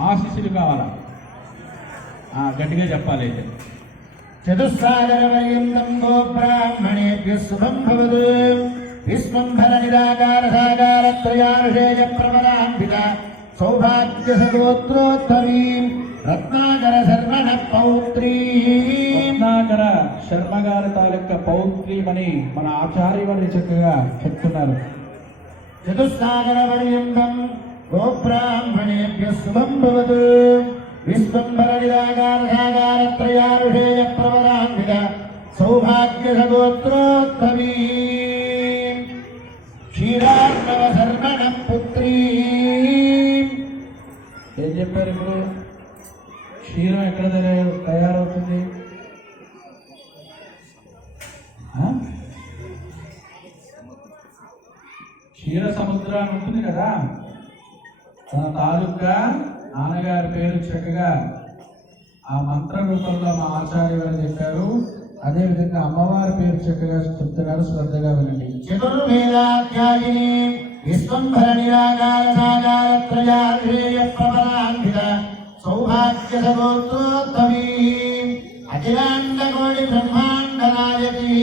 ఆశీస్సులు కావాలా? గట్టిగా చెప్పాలి అయితే. చతుస్సాగరవయందం గో బ్రాహ్మణేభ్య శుభం భవతు. విశ్వంభర నిరాకార సాకార త్రయారుషేయ ప్రబలాన్విత సౌభాగ్య సగోత్రోత్తమీం రత్నాకర శర్మణ పౌత్రీ రత్నాకర శర్మ గారి తాలూక్క పౌత్రీమని మన ఆచార్యవారి చక్కగా చెప్తున్నారు. చతుస్సాగరవయందం గో బ్రాహ్మణేభ్య శుభం భవతు. విశ్వంభర నిరాకార సాకార త్రయారుషేయ ప్రబలాన్విత సౌభాగ్య సగోత్రోత్తమీ క్షీరార్ణవ శర్మణ పుత్రీ. ఏం చెప్పారు ఇప్పుడు? క్షీరం ఎక్కడ తయారు- తయారవుతుంది? ఆ? క్షీర సముద్రం ఉంటుంది కదా? తన తాలూకా నాన్నగారి పేరు చక్కగా ఆ మంత్ర రూపంలో మా ఆచార్య గారు చెప్పారు. అదేవిధంగా అమ్మవారి పేరు చక్కగా చెప్తున్నారు శ్రద్ధగా వినండి. చతుర్వేదాధ్యాయిని విశ్వంభర నిరాకార సాకార త్రయాశ్రేయ ప్రబలాన్విత సౌభాగ్య సగోత్రోత్తమీ అఖిలాండ కోడి బ్రహ్మాండ నాయకి